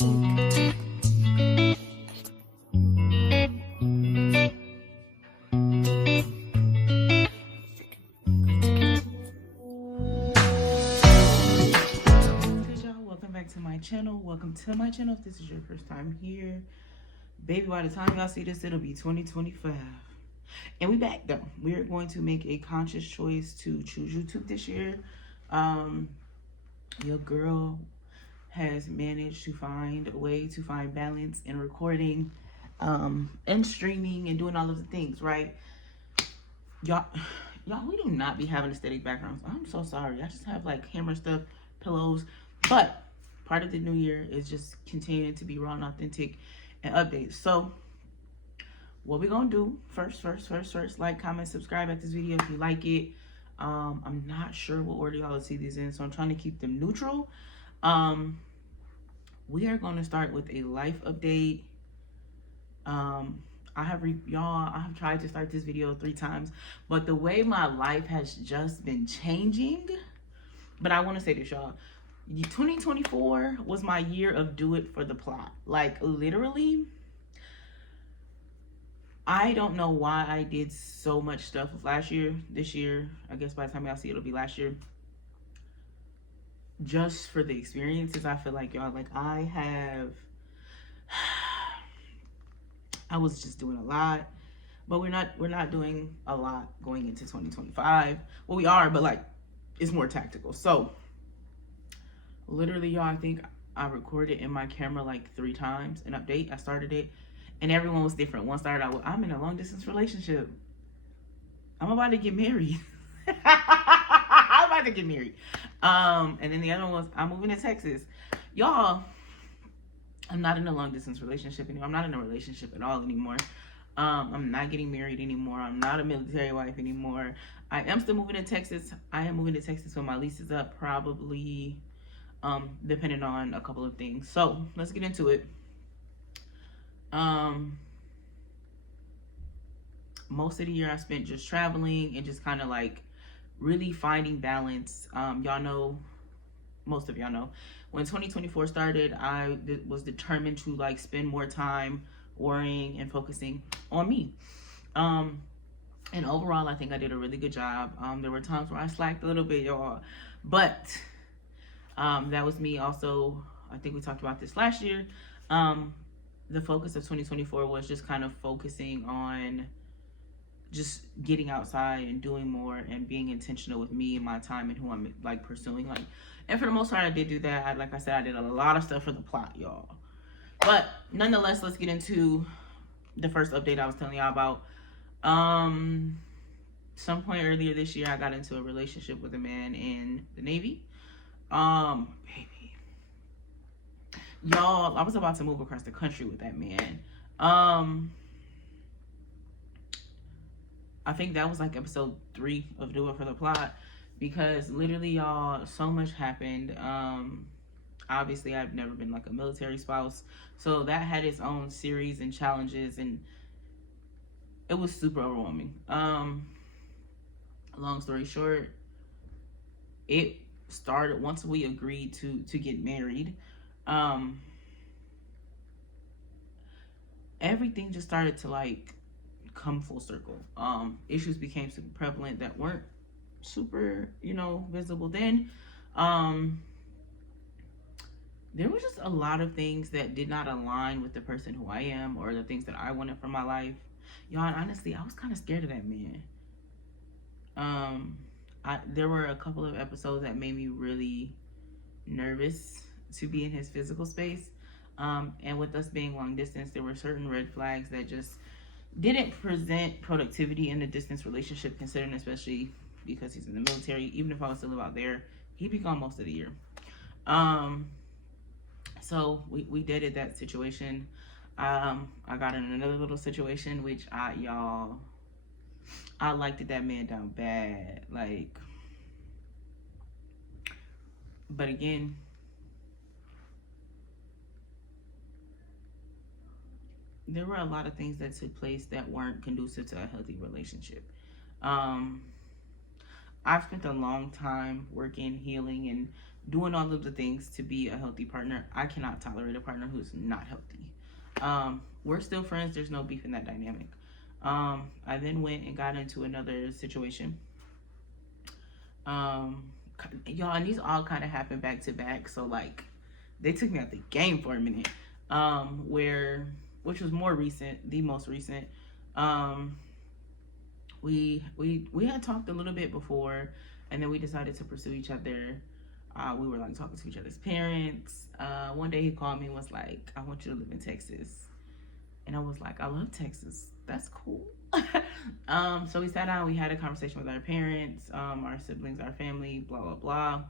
Welcome back to my channel. Welcome to my channel if this is your first time here. Baby, by the time y'all see this, it'll be 2025. And we back though. We're going to make a conscious choice to choose YouTube this year. Your girl has managed to find a way to find balance in recording and streaming and doing all of the things, right? Y'all, we do not be having aesthetic backgrounds. I'm so sorry. I just have like camera stuff, pillows. But part of the new year is just continuing to be raw and authentic and updates. So what we're gonna do first, like, comment, subscribe at this video if you like it. I'm not sure what order y'all will see these in, so I'm trying to keep them neutral. We are going to start with a life update. I have tried to start this video 3 times, but the way my life has just been changing. But I want to say this, y'all. 2024 was my year of do it for the plot. Like, literally, I don't know why I did so much stuff last year. This year, I guess by the time y'all see it, it'll be last year. Just for the experiences, I feel like, y'all, like, I was just doing a lot, but we're not doing a lot going into 2025. Well, we are, but like, it's more tactical. So literally, y'all, I think I recorded in my camera like 3 times an update. I started it and everyone was different. One started out with, I'm in a long distance relationship. I'm about to get married. I'm about to get married. And then the other one was, I'm moving to Texas. Y'all, I'm not in a long distance relationship anymore. I'm not in a relationship at all anymore. I'm not getting married anymore. I'm not a military wife anymore. I am still moving to Texas. I am moving to Texas when my lease is up, probably, depending on a couple of things. So let's get into it. Most of the year I spent just traveling and just kind of like really finding balance. Y'all know, most of y'all know, when 2024 started, I was determined to like spend more time worrying and focusing on me. And overall, I think I did a really good job. There were times where I slacked a little bit, y'all, but that was me. Also, I think we talked about this last year. The focus of 2024 was just kind of focusing on just getting outside and doing more and being intentional with me and my time and who I'm like pursuing. Like, and for the most part, I did do that. Like I said, I did a lot of stuff for the plot, y'all. But nonetheless, let's get into the first update I was telling y'all about. Some point earlier this year, I got into a relationship with a man in the Navy. Baby, y'all, I was about to move across the country with that man. I think that was like episode 3 of Do It for the Plot, because literally, y'all, so much happened. Obviously, I've never been like a military spouse, so that had its own series and challenges, and it was super overwhelming. Long story short, it started once we agreed to get married. Everything just started to like come full circle. Issues became super prevalent that weren't super, visible then. There was just a lot of things that did not align with the person who I am or the things that I wanted from my life. Y'all, honestly, I was kind of scared of that man. There were a couple of episodes that made me really nervous to be in his physical space. And with us being long distance, there were certain red flags that just didn't present productivity in a distance relationship, considering especially because he's in the military. Even if I was to live out there, he'd be gone most of the year. So we dated that situation. I got in another little situation, which I liked that man down bad. Like, but again, there were a lot of things that took place that weren't conducive to a healthy relationship. I've spent a long time working, healing, and doing all of the things to be a healthy partner. I cannot tolerate a partner who's not healthy. We're still friends. There's no beef in that dynamic. I then went and got into another situation. Y'all, and these all kind of happened back to back. So like, they took me out the game for a minute. Which was more recent, the most recent. We had talked a little bit before, and then we decided to pursue each other. We were like talking to each other's parents. One day he called me and was like, "I want you to live in Texas," and I was like, "I love Texas. That's cool." So we sat down. We had a conversation with our parents, our siblings, our family, blah blah blah.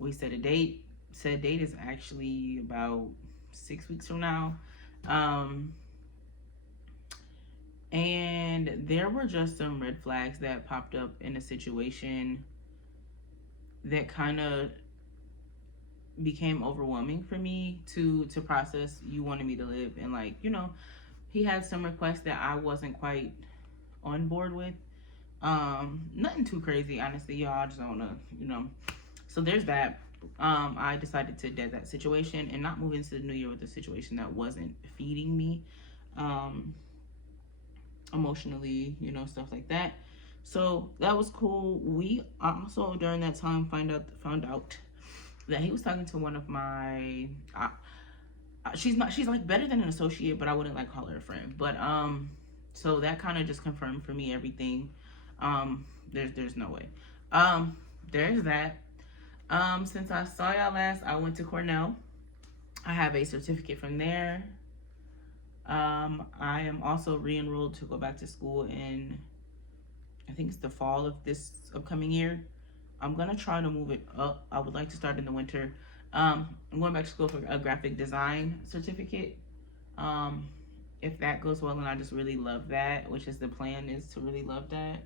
We set a date. Said date is actually about 6 weeks from now. And there were just some red flags that popped up in a situation that kind of became overwhelming for me to process. You wanted me to live, and like, you know, he had some requests that I wasn't quite on board with. Nothing too crazy, honestly, y'all. I just don't wanna, you know. So there's that. I decided to dead that situation and not move into the new year with a situation that wasn't feeding me emotionally, you know, stuff like that. So that was cool. We also during that time found out that he was talking to one of my she's like better than an associate, but I wouldn't like call her a friend. But so that kind of just confirmed for me everything. There's no way. There's that. Since I saw y'all last, I went to Cornell. I have a certificate from there. I am also re-enrolled to go back to school in, I think it's the fall of this upcoming year. I'm gonna try to move it up. I would like to start in the winter. I'm going back to school for a graphic design certificate. If that goes well, and I just really love that, which is the plan, is to really love that.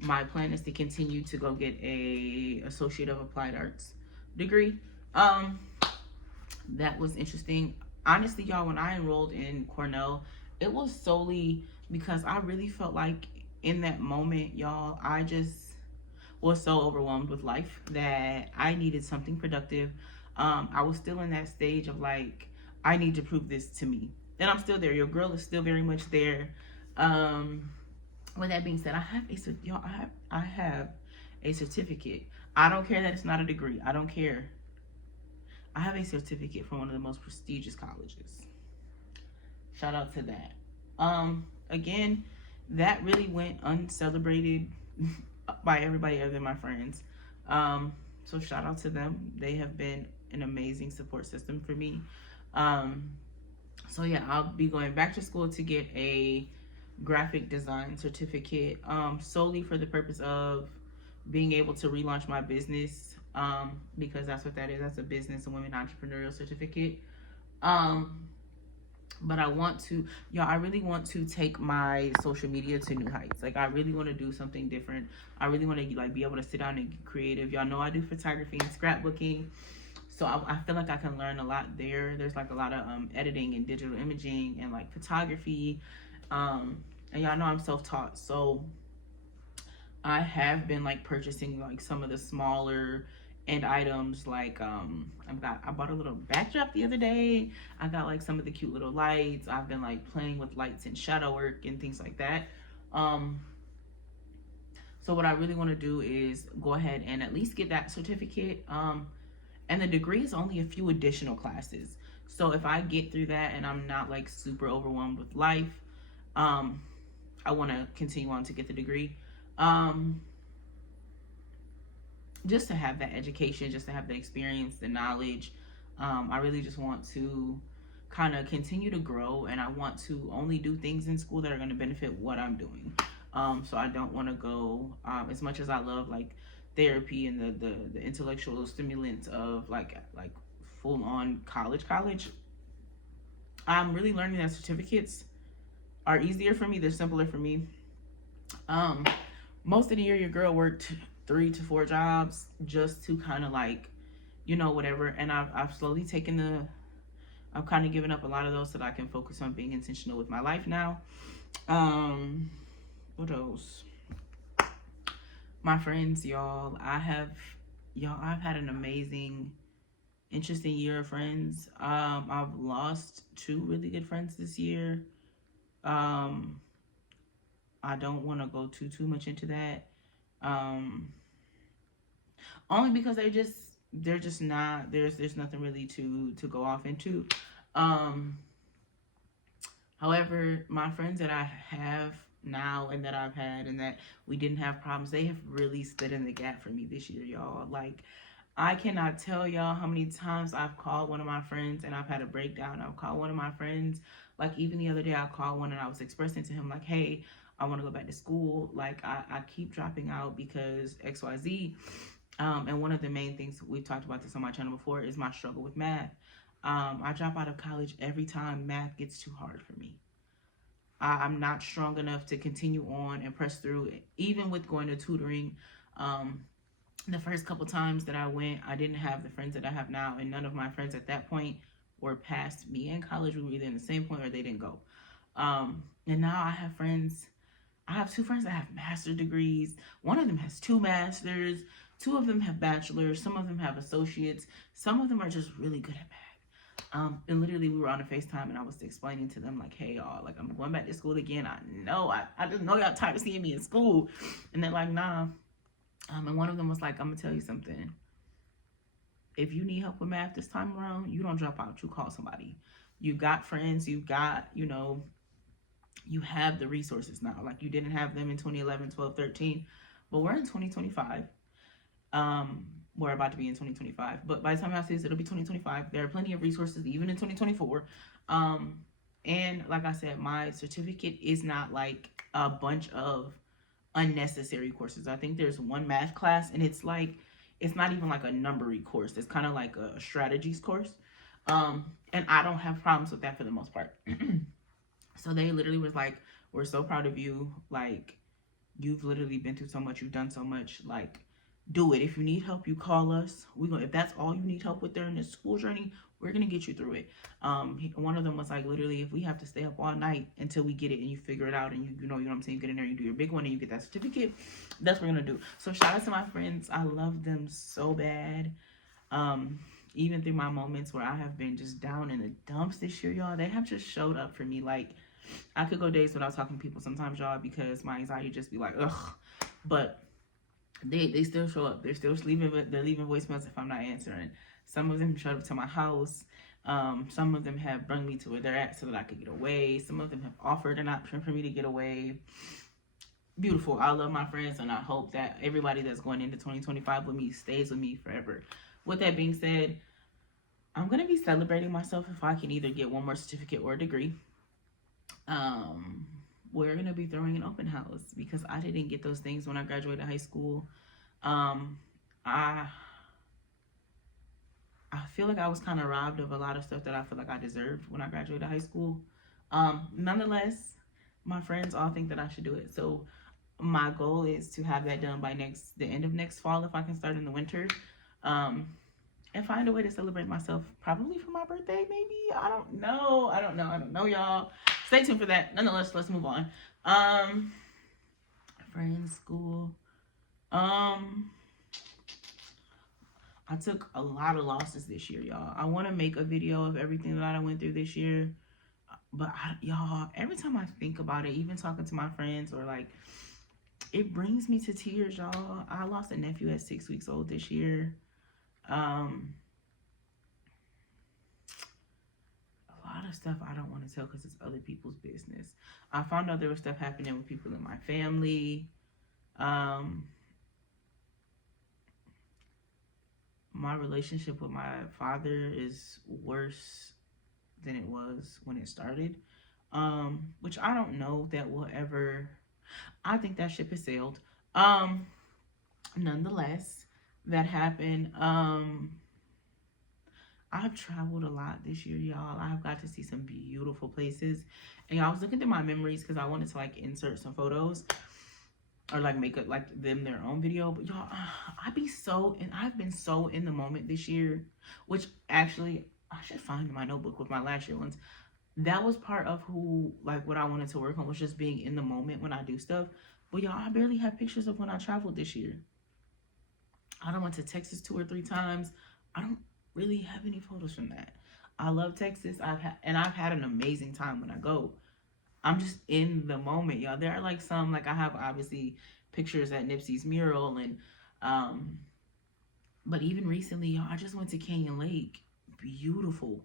My plan is to continue to go get a Associate of Applied Arts degree. That was interesting. Honestly, y'all, when I enrolled in Cornell, it was solely because I really felt like in that moment, y'all, I just was so overwhelmed with life that I needed something productive. I was still in that stage of like, I need to prove this to me. And I'm still there. Your girl is still very much there. With that being said, I have a certificate. I don't care that it's not a degree. I don't care. I have a certificate from one of the most prestigious colleges. Shout out to that. Again, that really went uncelebrated by everybody other than my friends. So shout out to them. They have been an amazing support system for me. So yeah, I'll be going back to school to get a graphic design certificate, solely for the purpose of being able to relaunch my business, because that's what that is. That's a business and women entrepreneurial certificate. But I want to, I really want to take my social media to new heights. Like, I really want to do something different. I really want to like be able to sit down and get creative. Y'all know I do photography and scrapbooking. So I feel like I can learn a lot there. There's like a lot of editing and digital imaging and like photography. And y'all know I'm self-taught. So I have been like purchasing like some of the smaller end items. Like I bought a little backdrop the other day. I got like some of the cute little lights. I've been like playing with lights and shadow work and things like that. So what I really want to do is go ahead and at least get that certificate. And the degree is only a few additional classes. So if I get through that and I'm not like super overwhelmed with life, I want to continue on to get the degree. Just to have that education, just to have the experience, the knowledge. I really just want to kind of continue to grow, and I want to only do things in school that are going to benefit what I'm doing. So I don't want to go, as much as I love like therapy and the intellectual stimulants of like full on college. I'm really learning that certificates are easier for me. They're simpler for me. Most of the year, your girl worked 3 to 4 jobs just to kind of like, you know, whatever. And I've slowly I've kind of given up a lot of those so that I can focus on being intentional with my life now. What else? My friends, I've had an amazing, interesting year of friends. I've lost 2 really good friends this year. Um, I don't want to go too much into that. Um, Only because they're just not there's nothing really to go off into. Um, However, my friends that I have now and that I've had and that we didn't have problems, they have really stood in the gap for me this year, y'all. Like, I cannot tell y'all how many times I've called one of my friends and I've had a breakdown. I've called one of my friends, like even the other day, I called one and I was expressing to him, like, hey, I want to go back to school. Like, I keep dropping out because XYZ. And one of the main things, we've talked about this on my channel before, is my struggle with math. I drop out of college every time math gets too hard for me. I'm not strong enough to continue on and press through, even with going to tutoring. Um, the first couple times that I went, I didn't have the friends that I have now, and none of my friends at that point were past me in college. We were either in the same point or they didn't go. And now I have friends. I have 2 friends that have master's degrees. One of them has 2 masters. 2 of them have bachelors. Some of them have associates. Some of them are just really good at math. And literally we were on a FaceTime and I was explaining to them, like, hey y'all, like, I'm going back to school again. I know, I just know y'all tired of seeing me in school. And they're like, nah. And one of them was like, I'm gonna tell you something. If you need help with math this time around, you don't drop out, you call somebody. You got friends, you got, you have the resources now. Like, you didn't have them in 2011, 12, 13, but we're in 2025. We're about to be in 2025, but by the time I see this, it'll be 2025. There are plenty of resources even in 2024. And like I said, my certificate is not like a bunch of unnecessary courses. I think there's one math class and it's not even like a numbery course. It's kind of like a strategies course. And I don't have problems with that for the most part. So they literally was like, we're so proud of you. Like, you've literally been through so much. You've done so much. Like, do it. If you need help, you call us. If that's all you need help with during this school journey, we're gonna get you through it. One of them was like, literally, if we have to stay up all night until we get it and you figure it out and you know what I'm saying, you get in there, you do your big one and you get that certificate, that's what we're gonna do. So shout out to my friends. I love them so bad. Even through my moments where I have been just down in the dumps this year, y'all, they have just showed up for me. Like, I could go days without talking to people sometimes, y'all, because my anxiety just be like, ugh. But they still show up. They're leaving voicemails if I'm not answering. Some of them showed up to my house. Some of them have brought me to where they're at so that I could get away. Some of them have offered an option for me to get away. Beautiful. I love my friends, and I hope that everybody that's going into 2025 with me stays with me forever. With that being said, I'm going to be celebrating myself if I can either get one more certificate or a degree. We're going to be throwing an open house because I didn't get those things when I graduated high school. I feel like I was kind of robbed of a lot of stuff that I feel like I deserved when I graduated high school. Nonetheless, my friends all think that I should do it. So my goal is to have that done by the end of next fall, if I can start in the winter. And find a way to celebrate myself, probably for my birthday, maybe. I don't know, y'all. Stay tuned for that. Nonetheless, let's move on. Friends, school. I took a lot of losses this year, y'all. I want to make a video of everything that I went through this year. But y'all, every time I think about it, even talking to my friends or like, it brings me to tears, y'all. I lost a nephew at 6 weeks old this year. A lot of stuff I don't want to tell because it's other people's business. I found out there was stuff happening with people in my family. My relationship with my father is worse than it was when it started. Which I don't know that will ever. I think that ship has sailed. Nonetheless, that happened. I've traveled a lot this year, y'all. I've got to see some beautiful places. And y'all, I was looking through my memories because I wanted to like insert some photos or like make it like them their own video. But y'all, I've been so in the moment this year, which actually I should find in my notebook with my last year ones. That was part of what I wanted to work on, was just being in the moment when I do stuff. But y'all, I barely have pictures of when I traveled this year. I done went to Texas 2 or 3 times. I don't really have any photos from that. I love Texas. I've had an amazing time when I go. I'm just in the moment, y'all. There are like some, like I have obviously pictures at Nipsey's mural, and um but even recently, y'all, I just went to Canyon Lake. Beautiful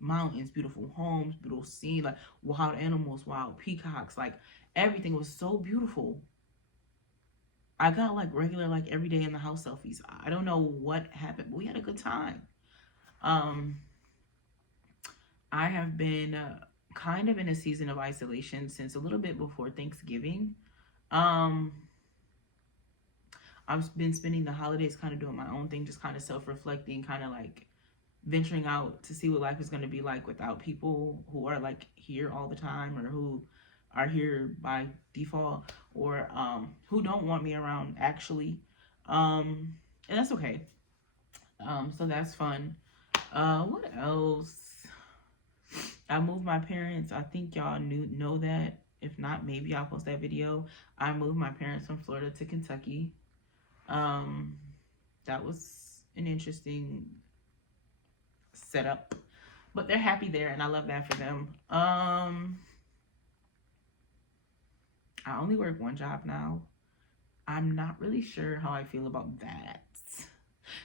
mountains, beautiful homes, beautiful scene, like wild animals, wild peacocks, like everything was so beautiful. I got like regular, like every day in the house selfies. I don't know what happened, but we had a good time. Um, I have been kind of in a season of isolation since a little bit before Thanksgiving. Um, I've been spending the holidays kind of doing my own thing, just kind of self reflecting, kind of like venturing out to see what life is going to be like without people who are like here all the time, or who are here by default, or who don't want me around actually. And that's okay. So that's fun. What else? I moved my parents. I think y'all know that. If not, maybe I'll post that video. I moved my parents from Florida to Kentucky. Um, that was an interesting setup, but they're happy there, and I love that for them. I only work one job now. I'm not really sure how I feel about that,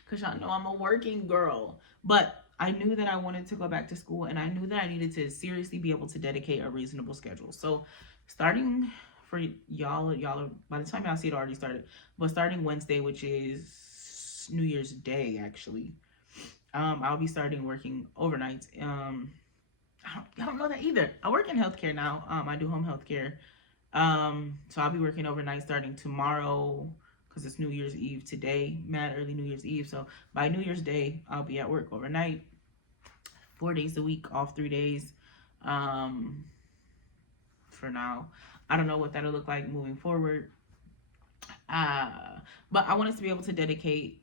because y'all know I'm a working girl. But I knew that I wanted to go back to school, and I knew that I needed to seriously be able to dedicate a reasonable schedule. So starting for y'all by the time y'all see it already started, but starting Wednesday, which is New Year's Day actually, I'll be starting working overnight. I don't know that either. I work in healthcare now. I do home healthcare. So I'll be working overnight starting tomorrow, because it's New Year's Eve today, mad early New Year's Eve. So by New Year's Day, I'll be at work overnight, 4 days a week, off 3 days. For now, I don't know what that'll look like moving forward. But I want us to be able to dedicate,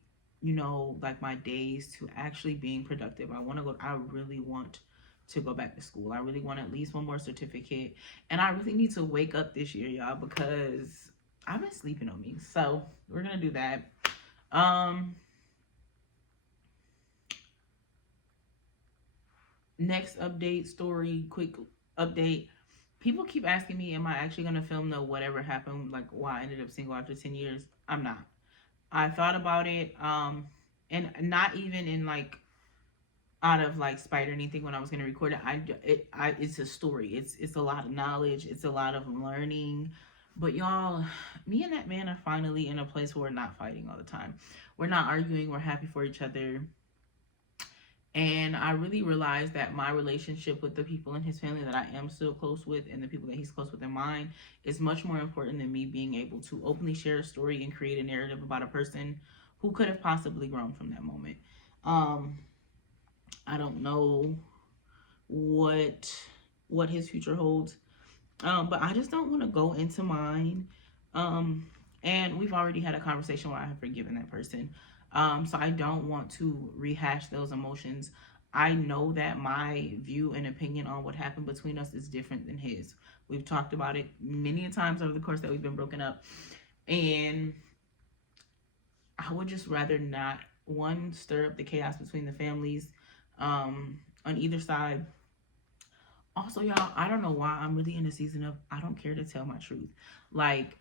like my days to actually being productive. I really want to go back to school. I really want at least one more certificate. And I really need to wake up this year, y'all, because I've been sleeping on me. So we're going to do that. Next update story, quick update. People keep asking me, am I actually going to film the whatever happened, like why I ended up single after 10 years? I'm not. I thought about it, and not even in like out of like spite or anything when I was gonna record it. It's a story. It's a lot of knowledge. It's a lot of learning. But y'all, me and that man are finally in a place where we're not fighting all the time. We're not arguing. We're happy for each other. And I really realized that my relationship with the people in his family that I am still close with, and the people that he's close with in mine, is much more important than me being able to openly share a story and create a narrative about a person who could have possibly grown from that moment. I don't know what his future holds, but I just don't want to go into mine. And we've already had a conversation where I have forgiven that person. So I don't want to rehash those emotions. I know that my view and opinion on what happened between us is different than his. We've talked about it many times over the course that we've been broken up. And I would just rather not, one, stir up the chaos between the families on either side. Also, y'all, I don't know why I'm really in a season of I don't care to tell my truth. Like,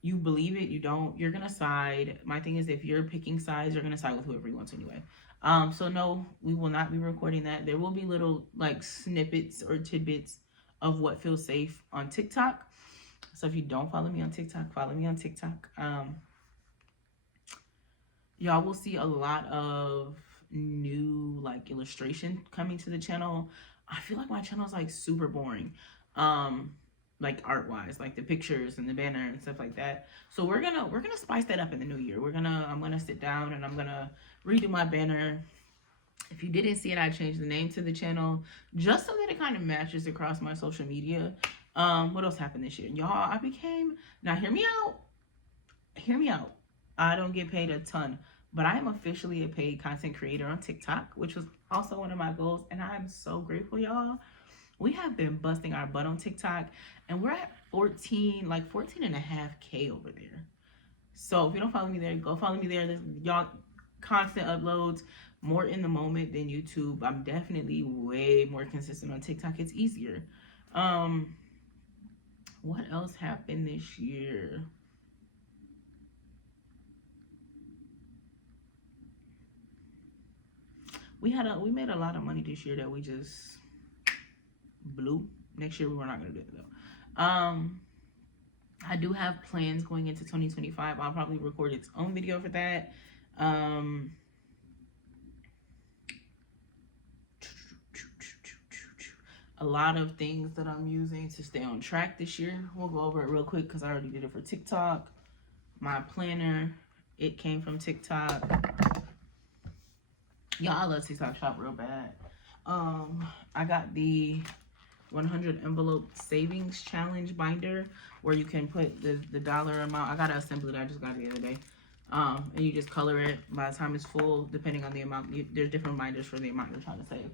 you believe it, you don't, you're gonna side. My thing is, if you're picking sides, you're gonna side with whoever you want to anyway. So no, we will not be recording that. There will be little like snippets or tidbits of what feels safe on TikTok. So if you don't follow me on TikTok, follow me on TikTok. Y'all will see a lot of new like illustration coming to the channel. I feel like my channel is like super boring. Like art wise, like the pictures and the banner and stuff like that. So we're gonna spice that up in the new year. I'm gonna sit down and I'm gonna redo my banner. If you didn't see it, I changed the name to the channel just so that it kind of matches across my social media. What else happened this year? Y'all, now hear me out. I don't get paid a ton, but I am officially a paid content creator on TikTok, which was also one of my goals. And I'm so grateful, y'all. We have been busting our butt on TikTok, and we're at 14 and a half K over there. So if you don't follow me there, go follow me there. Y'all constant uploads, more in the moment than YouTube. I'm definitely way more consistent on TikTok. It's easier. What else happened this year? We made a lot of money this year that we just blew. Next year we were not gonna do it though. I do have plans going into 2025. I'll probably record its own video for that. A lot of things that I'm using to stay on track this year. We'll go over it real quick because I already did it for TikTok. My planner, it came from TikTok. Y'all, I love TikTok Shop real bad. I got the 100 envelope savings challenge binder where you can put the dollar amount. I got to assemble it. I just got it the other day. And you just color it by the time it's full, depending on the amount. There's different binders for the amount you're trying to save.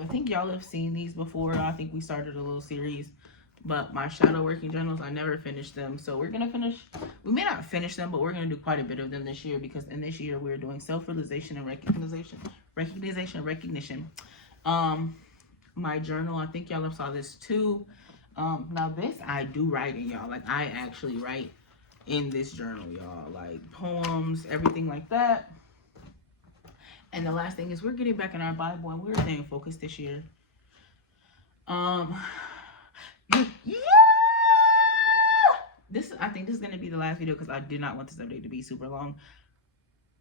I think y'all have seen these before. I think we started a little series. But my shadow working journals, I never finished them. So we're going to finish. We may not finish them, but we're going to do quite a bit of them this year. Because in this year, we're doing self-realization and recognition. My journal, I think y'all have saw this too. Now this, I do write in, y'all. Like, I actually write in this journal, y'all. Like, poems, everything like that. And the last thing is we're getting back in our Bible and we're staying focused this year. Yeah! I think this is going to be the last video because I did not want this update to be super long.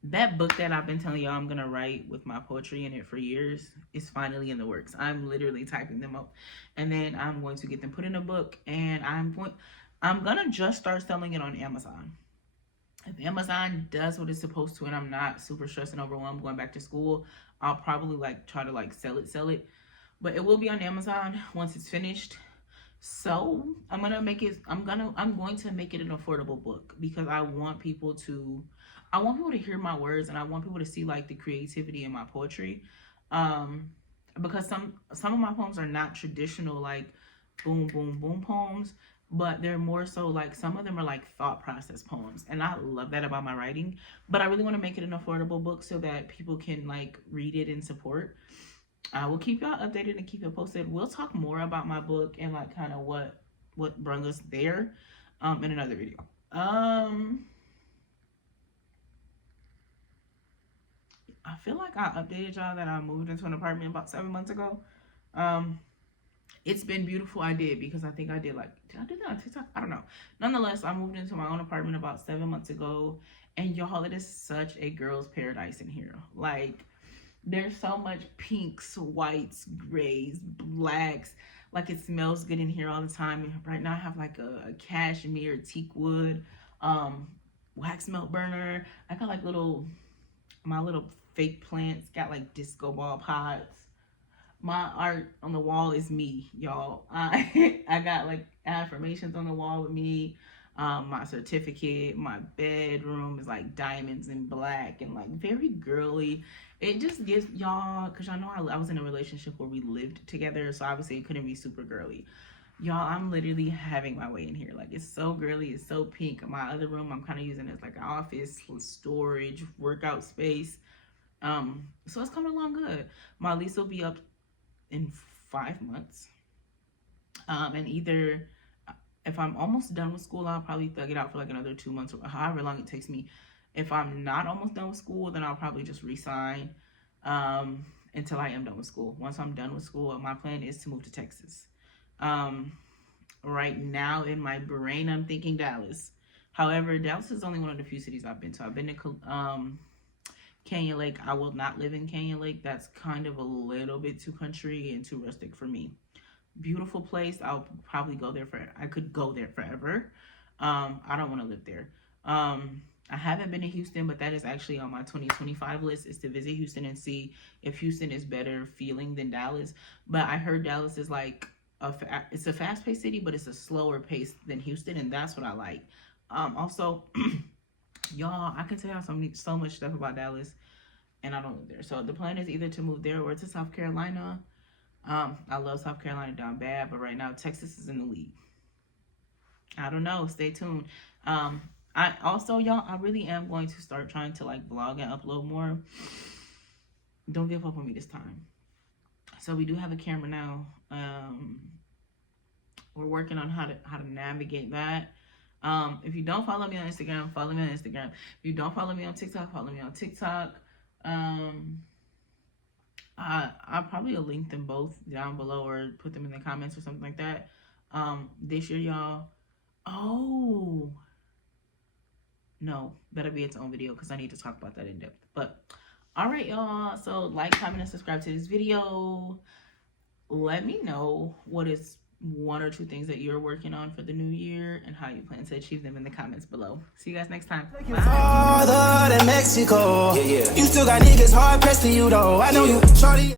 That book that I've been telling y'all I'm going to write with my poetry in it for years is finally in the works. I'm literally typing them up. And then I'm going to get them put in a book. And I'm going to just start selling it on Amazon. If Amazon does what it's supposed to and I'm not super stressed and overwhelmed going back to school, I'll probably try to sell it. But it will be on Amazon once it's finished. So I'm going to make it an affordable book because I want people to hear my words and I want people to see the creativity in my poetry. Because some of my poems are not traditional boom boom boom poems, but they're more so some of them are thought process poems, and I love that about my writing. But I really want to make it an affordable book so that people can read it and support. I will keep y'all updated and keep it posted. We'll talk more about my book and kind of what brought us there in another video. I feel like I updated y'all that I moved into an apartment about 7 months ago. It's been beautiful. I did, because I think I did I do that on TikTok? I don't know. Nonetheless, I moved into my own apartment about 7 months ago. And y'all, it is such a girl's paradise in here. There's so much pinks, whites, grays, blacks. It smells good in here all the time. And right now I have a cashmere, teak wood, wax melt burner. I got my little fake plants, got disco ball pots. My art on the wall is me, y'all. I got affirmations on the wall with me. My certificate, my bedroom is diamonds and black and very girly. It just gives y'all, because y'all know I was in a relationship where we lived together, so obviously it couldn't be super girly. Y'all, I'm literally having my way in here. It's so girly, it's so pink. My other room I'm kind of using as an office, storage, workout space. So it's coming along good. My lease will be up in 5 months. And either if I'm almost done with school, I'll probably thug it out for another 2 months or however long it takes me. If I'm not almost done with school, then I'll probably just resign until I am done with school. Once I'm done with school, my plan is to move to Texas. Right now in my brain, I'm thinking Dallas. However, Dallas is only one of the few cities I've been to. I've been to Canyon Lake. I will not live in Canyon Lake. That's kind of a little bit too country and too rustic for me. Beautiful place. I'll probably go there I could go there forever. I don't want to live there. I haven't been to Houston, but that is actually on my 2025 list, is to visit Houston and see if Houston is better feeling than Dallas. But I heard Dallas is it's a fast-paced city, but it's a slower pace than Houston, and that's what I like. Also, y'all, I can tell y'all so much stuff about Dallas, and I don't live there. So the plan is either to move there or to South Carolina. I love South Carolina down bad, but right now Texas is in the lead. I don't know. Stay tuned. I also, y'all, I really am going to start trying to like vlog and upload more. Don't give up on me this time. So we do have a camera now. We're working on how to navigate that. If you don't follow me on Instagram, follow me on Instagram. If you don't follow me on TikTok, follow me on TikTok. I'll probably link them both down below or put them in the comments or something like that. This year, y'all. Oh. No, that'll be its own video because I need to talk about that in depth. But all right, y'all. So like, comment, and subscribe to this video. Let me know what is 1 or 2 things that you're working on for the new year and how you plan to achieve them in the comments below. See you guys next time. Bye. Farther than Mexico. You still got niggas hard pressed to you though. I know you, shorty.